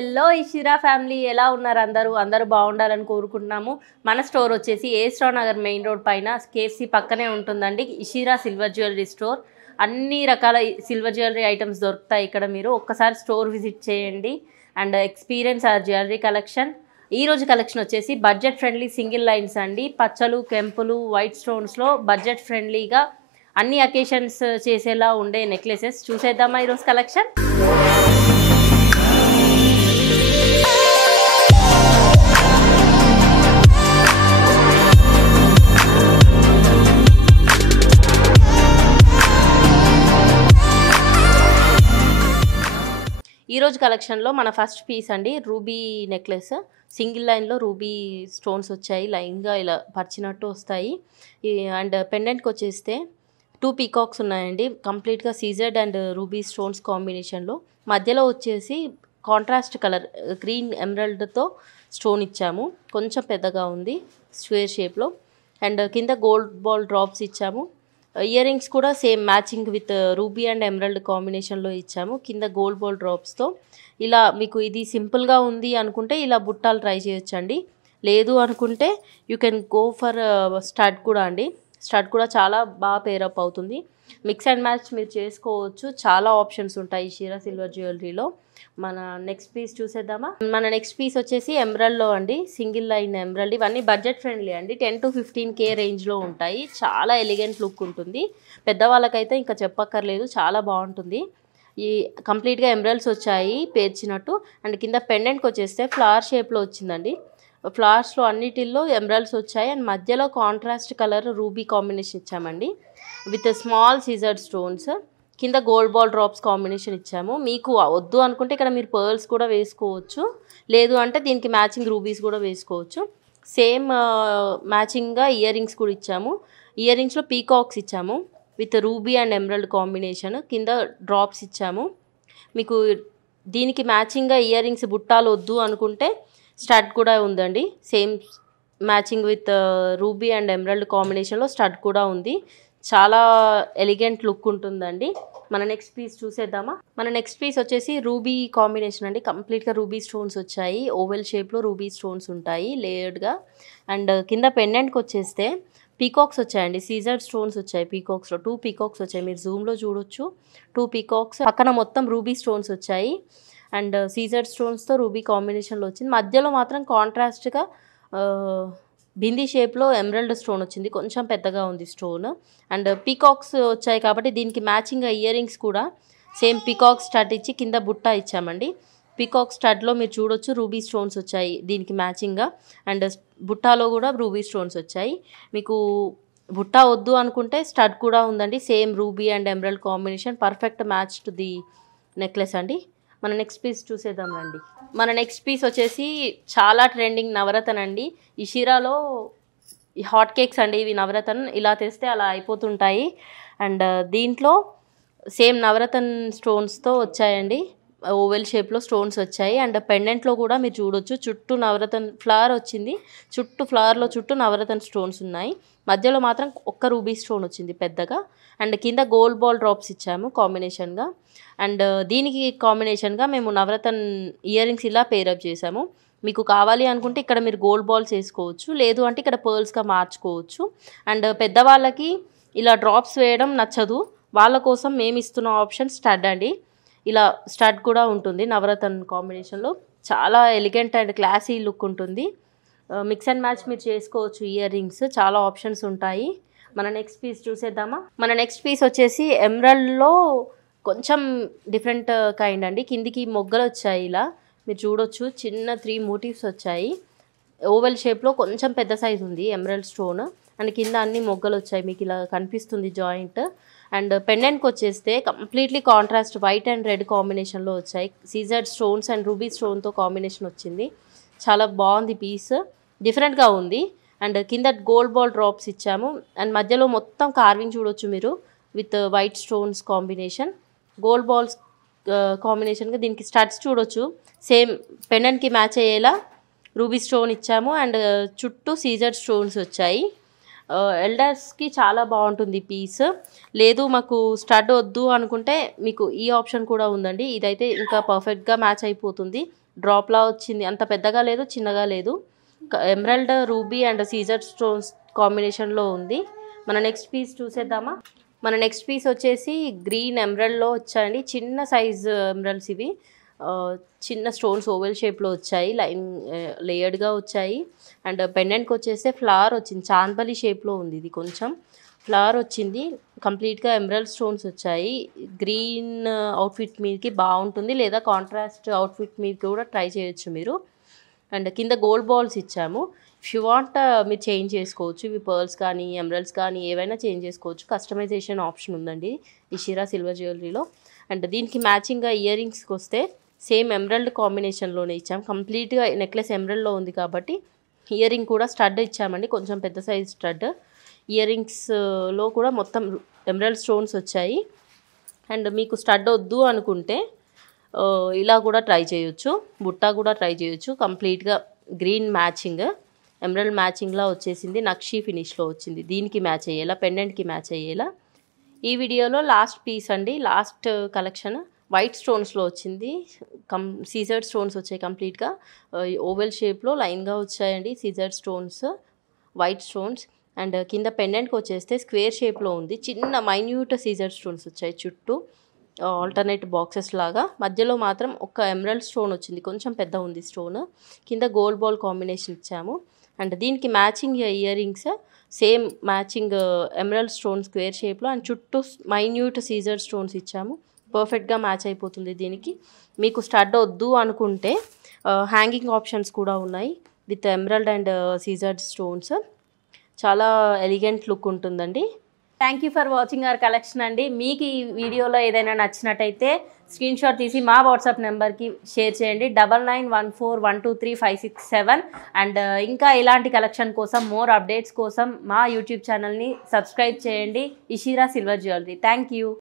Hello Ishira family, ఎలా ఉన్నారు అందరూ బాగుండాలని కోరుకుంటున్నాము. మన స్టోర్ వచ్చేసి ఏస్ట్రా నగర్ మెయిన్ రోడ్ పైన కేఎఫ్సి పక్కనే ఉంటుందండి. Ishira silver jewellery store. అన్ని రకాల సిల్వర్ జ్యువెలరీ ఐటమ్స్ దొరుకుతాయి ఇక్కడ. మీరు ఒక్కసారి స్టోర్ విజిట్ చేయండి అండ్ ఎక్స్పీరియన్స్ ఆ జ్యువెలరీ కలెక్షన్. ఈ రోజు కలెక్షన్ వచ్చేసి బడ్జెట్ ఫ్రెండ్లీ సింగిల్ లైన్స్ అండి. పచ్చలు, కెంపులు, వైట్ స్టోన్స్లో బడ్జెట్ ఫ్రెండ్లీగా అన్ని అకేషన్స్ చేసేలా ఉండే నెక్లెసెస్ చూసేద్దామా ఈరోజు కలెక్షన్. ఈరోజు కలెక్షన్లో మన ఫస్ట్ పీస్ అండి, రూబీ నెక్లెస్. సింగిల్ లైన్లో రూబీ స్టోన్స్ వచ్చాయి, లైన్గా ఇలా పరిచినట్టు వస్తాయి. అండ్ పెండెంట్కి వచ్చేస్తే 2 పీకాక్స్ ఉన్నాయండి, కంప్లీట్గా సీజర్డ్ అండ్ రూబీ స్టోన్స్ కాంబినేషన్లో. మధ్యలో వచ్చేసి కాంట్రాస్ట్ కలర్ గ్రీన్ ఎమరల్డ్తో స్టోన్ ఇచ్చాము, కొంచెం పెద్దగా ఉంది స్క్వేర్ షేప్లో. అండ్ కింద గోల్డ్ బాల్ డ్రాప్స్ ఇచ్చాము. ఇయర్ రింగ్స్ కూడా same matching with ruby and emerald కాంబినేషన్లో ఇచ్చాము, కింద గోల్డ్ బాల్ డ్రాప్స్తో. ఇలా మీకు ఇది సింపుల్గా ఉంది అనుకుంటే ఇలా బుట్టాలు ట్రై చేయొచ్చండి. లేదు అనుకుంటే you can go for stud కూడా అండి. స్టడ్ కూడా చాలా బాగా పేరప్ అవుతుంది. మిక్స్ అండ్ మ్యాచ్ మీరు చేసుకోవచ్చు. చాలా ఆప్షన్స్ ఉంటాయి ఇషిరా సిల్వర్ జ్యువెలరీలో. మన నెక్స్ట్ పీస్ చూసేద్దామా. మన నెక్స్ట్ పీస్ వచ్చేసి ఎమరల్డ్లో అండి, సింగిల్ లైన్ ఎమరల్డ్. ఇవన్నీ బడ్జెట్ ఫ్రెండ్లీ అండి, 10 to 15K రేంజ్లో ఉంటాయి. చాలా ఎలిగెంట్ లుక్ ఉంటుంది. పెద్దవాళ్ళకైతే ఇంకా చెప్పక్కర్లేదు, చాలా బాగుంటుంది. ఈ కంప్లీట్గా ఎమరల్డ్స్ వచ్చాయి పేర్చినట్టు. అండ్ కింద పెండెంట్కి వచ్చేస్తే ఫ్లవర్ షేప్లో వచ్చిందండి. ఫ్లవర్స్లో అన్నిటిల్లో ఎమరల్డ్స్ వచ్చాయి. అండ్ మధ్యలో కాంట్రాస్ట్ కలర్ రూబీ కాంబినేషన్ ఇచ్చామండి విత్ స్మాల్ సీజర్డ్ స్టోన్స్. కింద గోల్డ్ బాల్ డ్రాప్స్ కాంబినేషన్ ఇచ్చాము. మీకు వద్దు అనుకుంటే ఇక్కడ మీరు పర్ల్స్ కూడా వేసుకోవచ్చు, లేదు అంటే దీనికి మ్యాచింగ్ రూబీస్ కూడా వేసుకోవచ్చు. సేమ్ మ్యాచింగ్గా ఇయర్ రింగ్స్ కూడా ఇచ్చాము. ఇయర్ రింగ్స్లో పీకాక్స్ ఇచ్చాము with ruby and emerald combination. కింద డ్రాప్స్ ఇచ్చాము. మీకు దీనికి మ్యాచింగ్గా ఇయర్ రింగ్స్ బుట్టాలు వద్దు అనుకుంటే స్టడ్ కూడా ఉందండి, same matching with ruby and emerald కాంబినేషన్లో స్టడ్ కూడా ఉంది. చాలా ఎలిగెంట్ లుక్ ఉంటుందండి. మన నెక్స్ట్ పీస్ చూసేద్దామా. మన నెక్స్ట్ పీస్ వచ్చేసి రూబీ కాంబినేషన్ అండి, కంప్లీట్గా రూబీ స్టోన్స్ వచ్చాయి. ఓవెల్ షేప్లో రూబీ స్టోన్స్ ఉంటాయి లేయర్డ్గా. అండ్ కింద పెండెంట్కి వచ్చేస్తే పీకాక్స్ వచ్చాయండి, సీజర్డ్ స్టోన్స్ వచ్చాయి. పీకాక్స్లో 2 పీకాక్స్ వచ్చాయి, మీరు జూమ్లో చూడొచ్చు. 2 పీకాక్స్ పక్కన మొత్తం రూబీ స్టోన్స్ వచ్చాయి. అండ్ సీజర్డ్ స్టోన్స్తో రూబీ కాంబినేషన్లో వచ్చింది. మధ్యలో మాత్రం కాంట్రాస్ట్గా బిందీ షేప్లో ఎమరల్డ్ స్టోన్ వచ్చింది, కొంచెం పెద్దగా ఉంది స్టోన్. అండ్ పీకాక్స్ వచ్చాయి కాబట్టి దీనికి మ్యాచింగ్గా ఇయర్ రింగ్స్ కూడా సేమ్ పీకాక్ స్టడ్ ఇచ్చి కింద బుట్ట ఇచ్చామండి. పీకాక్ స్టడ్లో మీరు చూడొచ్చు రూబీ స్టోన్స్ వచ్చాయి దీనికి మ్యాచింగ్గా. అండ్ బుట్టాలో కూడా రూబీ స్టోన్స్ వచ్చాయి. మీకు బుట్ట వద్దు అనుకుంటే స్టడ్ కూడా ఉందండి, same ruby and emerald combination, perfect match to the necklace అండి. మన నెక్స్ట్ పీస్ చూసేద్దాం రండి. మన నెక్స్ట్ పీస్ వచ్చేసి చాలా ట్రెండింగ్ నవరత్న అండి. ఇషిరాలో హాట్ కేక్స్ అండి ఇవి. నవరత్న ఇలా తెస్తే అలా అయిపోతుంటాయి. అండ్ దీంట్లో సేమ్ నవరత్న స్టోన్స్తో వచ్చాయండి, ఓవెల్ షేప్లో స్టోన్స్ వచ్చాయి. అండ్ పెండెంట్లో కూడా మీరు చూడొచ్చు చుట్టూ నవరత్న ఫ్లవర్ వచ్చింది, ఫ్లవర్లో చుట్టూ నవరత్న స్టోన్స్ ఉన్నాయి. మధ్యలో మాత్రం ఒక్క రూబీ స్టోన్ వచ్చింది పెద్దగా. అండ్ కింద గోల్డ్ బాల్ డ్రాప్స్ ఇచ్చాము కాంబినేషన్గా. అండ్ దీనికి కాంబినేషన్గా మేము నవరత్న ఇయర్ రింగ్స్ ఇలా పేరప్ చేసాము. మీకు కావాలి అనుకుంటే ఇక్కడ మీరు గోల్డ్ బాల్స్ వేసుకోవచ్చు, లేదు అంటే ఇక్కడ పర్ల్స్గా మార్చుకోవచ్చు. అండ్ పెద్దవాళ్ళకి ఇలా డ్రాప్స్ వేయడం నచ్చదు, వాళ్ళ కోసం మేము ఇస్తున్న ఆప్షన్ స్టడ్ అండి. ఇలా స్టడ్ కూడా ఉంటుంది నవరత్న కాంబినేషన్లో. చాలా ఎలిగెంట్ అండ్ క్లాసీ లుక్ ఉంటుంది. మిక్స్ అండ్ మ్యాచ్ మీరు చేసుకోవచ్చు ఇయర్ రింగ్స్, చాలా ఆప్షన్స్ ఉంటాయి. మన నెక్స్ట్ పీస్ చూసేద్దామా. మన నెక్స్ట్ పీస్ వచ్చేసి ఎమరల్డ్లో కొంచెం డిఫరెంట్ కైండ్ అండి. కిందికి మొగ్గలు వచ్చాయి, ఇలా మీరు చూడొచ్చు చిన్న 3 మోటివ్స్ వచ్చాయి. ఓవెల్ షేప్లో కొంచెం పెద్ద సైజ్ ఉంది ఎమరల్డ్ స్టోన్. అండ్ కింద అన్ని మొగ్గలు వచ్చాయి, మీకు ఇలా కనిపిస్తుంది జాయింట్. అండ్ పెండెంట్కి వచ్చేస్తే completely contrast white and red కాంబినేషన్లో వచ్చాయి. సీజర్డ్ స్టోన్స్ అండ్ రూబీ స్టోన్తో కాంబినేషన్ వచ్చింది. చాలా బాగుంది పీస్, డిఫరెంట్గా ఉంది. అండ్ కింద గోల్డ్ బాల్ డ్రాప్స్ ఇచ్చాము. అండ్ మధ్యలో మొత్తం కార్వింగ్ చూడొచ్చు మీరు with white stones combination. Gold balls కాంబినేషన్గా దీనికి స్టడ్స్ చూడొచ్చు, సేమ్ పెండెంట్కి మ్యాచ్ అయ్యేలా రూబీ స్టోన్ ఇచ్చాము. అండ్ చుట్టూ సీజర్డ్ స్టోన్స్ వచ్చాయి. ఎల్డర్స్కి చాలా బాగుంటుంది పీస్. లేదు మాకు స్టడ్ వద్దు అనుకుంటే మీకు ఈ ఆప్షన్ కూడా ఉందండి. ఇదైతే ఇంకా పర్ఫెక్ట్గా మ్యాచ్ అయిపోతుంది. డ్రాప్లా వచ్చింది, అంత పెద్దగా లేదు చిన్నగా లేదు. Emerald ruby and Caesar stones కాంబినేషన్లో ఉంది. మన నెక్స్ట్ పీస్ చూసేద్దామా. మన నెక్స్ట్ పీస్ వచ్చేసి గ్రీన్ ఎమరాల్డ్లో వచ్చాయండి. చిన్న సైజ్ ఎమరాల్డ్స్ ఇవి. చిన్న స్టోన్స్ ఓవెల్ షేప్లో వచ్చాయి, లైన్ లేయర్డ్గా వచ్చాయి. అండ్ పెండెంట్కి వచ్చేస్తే ఫ్లవర్ వచ్చింది, చాందబలి షేప్లో ఉంది. ఇది కొంచెం ఫ్లవర్ వచ్చింది. కంప్లీట్గా ఎమరాల్డ్ స్టోన్స్ వచ్చాయి. గ్రీన్ అవుట్ఫిట్ మీదకి బాగుంటుంది, లేదా కాంట్రాస్ట్ అవుట్ఫిట్ మీదకి కూడా ట్రై చేయొచ్చు మీరు. అండ్ కింద గోల్డ్ బాల్స్ ఇచ్చాము. ఇఫ్ యూ వాంట్ మీరు చేంజ్ చేసుకోవచ్చు. ఇవి పర్ల్స్ కానీ ఎమరాల్డ్స్ కానీ ఏవైనా చేంజ్ చేసుకోవచ్చు. కస్టమైజేషన్ ఆప్షన్ ఉందండి ఇషిరా సిల్వర్ జ్యువెలరీలో. అండ్ దీనికి మ్యాచింగ్గా ఇయర్ రింగ్స్కి వస్తే సేమ్ ఎమరాల్డ్ కాంబినేషన్లోనే ఇచ్చాము. కంప్లీట్గా నెక్లెస్ ఎమరాల్డ్లో ఉంది కాబట్టి ఇయర్ రింగ్ కూడా స్టడ్ ఇచ్చామండి, కొంచెం పెద్ద సైజ్ స్టడ్. ఇయర్ రింగ్స్లో కూడా మొత్తం ఎమరాల్డ్ స్టోన్స్ వచ్చాయి. అండ్ మీకు స్టడ్ వద్దు అనుకుంటే ఇలా కూడా ట్రై చేయొచ్చు, బుట్టా కూడా ట్రై చేయొచ్చు. కంప్లీట్గా గ్రీన్ మ్యాచింగ్ ఎమరాల్డ్ మ్యాచింగ్లా వచ్చేసింది, నక్షీ ఫినిష్లో వచ్చింది. దీనికి మ్యాచ్ అయ్యేలా, పెండెంట్కి మ్యాచ్ అయ్యేలా. ఈ వీడియోలో లాస్ట్ పీస్ అండి, లాస్ట్ కలెక్షన్ వైట్ స్టోన్స్లో వచ్చింది. సీజర్డ్ స్టోన్స్ వచ్చాయి కంప్లీట్గా ఓవెల్ షేప్లో లైన్గా వచ్చాయండి సీజర్డ్ స్టోన్స్, వైట్ స్టోన్స్. అండ్ కింద పెండెంట్కి వచ్చేస్తే స్క్వేర్ షేప్లో ఉంది, చిన్న మైన్యూట్ సీజర్డ్ స్టోన్స్ వచ్చాయి చుట్టూ ఆల్టర్నేట్ బాక్సెస్ లాగా. మధ్యలో మాత్రం ఒక ఎమరాల్డ్ స్టోన్ వచ్చింది, కొంచెం పెద్ద ఉంది స్టోన్. కింద గోల్డ్ బాల్ కాంబినేషన్ ఇచ్చాము. అండ్ దీనికి matching ear rings same matching emerald stone square షేప్లో, అండ్ చుట్టూ మైన్యూట్ సీజర్ స్టోన్స్ ఇచ్చాము. పర్ఫెక్ట్గా మ్యాచ్ అయిపోతుంది దీనికి. మీకు స్టడ్ వద్దు అనుకుంటే హ్యాంగింగ్ ఆప్షన్స్ కూడా ఉన్నాయి విత్ ఎమరాల్డ్ అండ్ సీజర్డ్ స్టోన్స్. చాలా ఎలిగెంట్ లుక్ ఉంటుందండి. Thank you for watching our collection అండి. మీకు ఈ వీడియోలో ఏదైనా నచ్చినట్టయితే స్క్రీన్ షాట్ తీసి మా వాట్సాప్ నెంబర్కి షేర్ చేయండి, 9914123567. అండ్ ఇంకా ఇలాంటి కలెక్షన్ కోసం, మోర్ అప్డేట్స్ కోసం మా యూట్యూబ్ ఛానల్ని సబ్స్క్రైబ్ చేయండి, Ishira silver jewellery. Thank you.